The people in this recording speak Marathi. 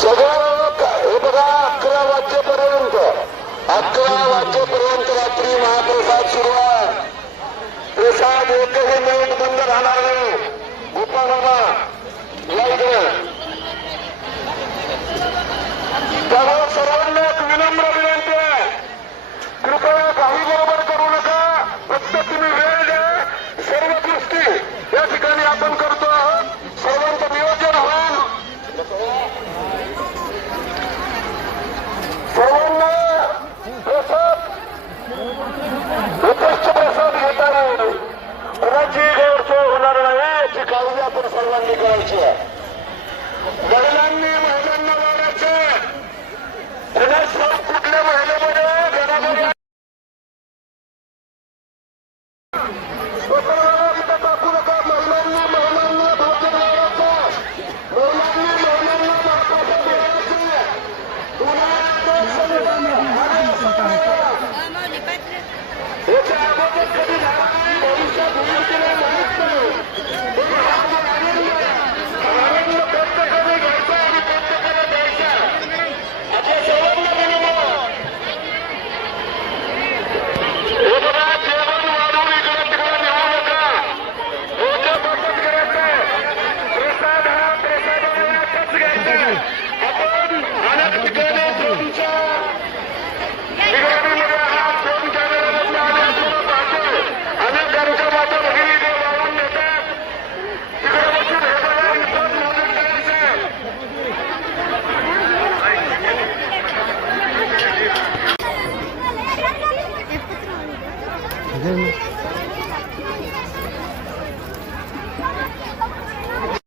सगळं हे बघा 11 वाजेपर्यंत रात्री महाप्रसाद सुरू आहे. प्रसाद एकही मिनिट बंद राहणार नाही. गोपाळबाबा लाईट त्यामुळे सर्वांना एक विनम्र विनंती आहे, कृपया काही बरोबर करू नका. फक्त तुम्ही वेळ द्या. सर्व गोष्टी या ठिकाणी आपण करतो आहोत. सर्वांचं नियोजन होईल. सर्वांना प्रसाद घेता येईल. कुणाची गैरसोय होणार नाही याची काळजी आपण सर्वांनी करायची आहे.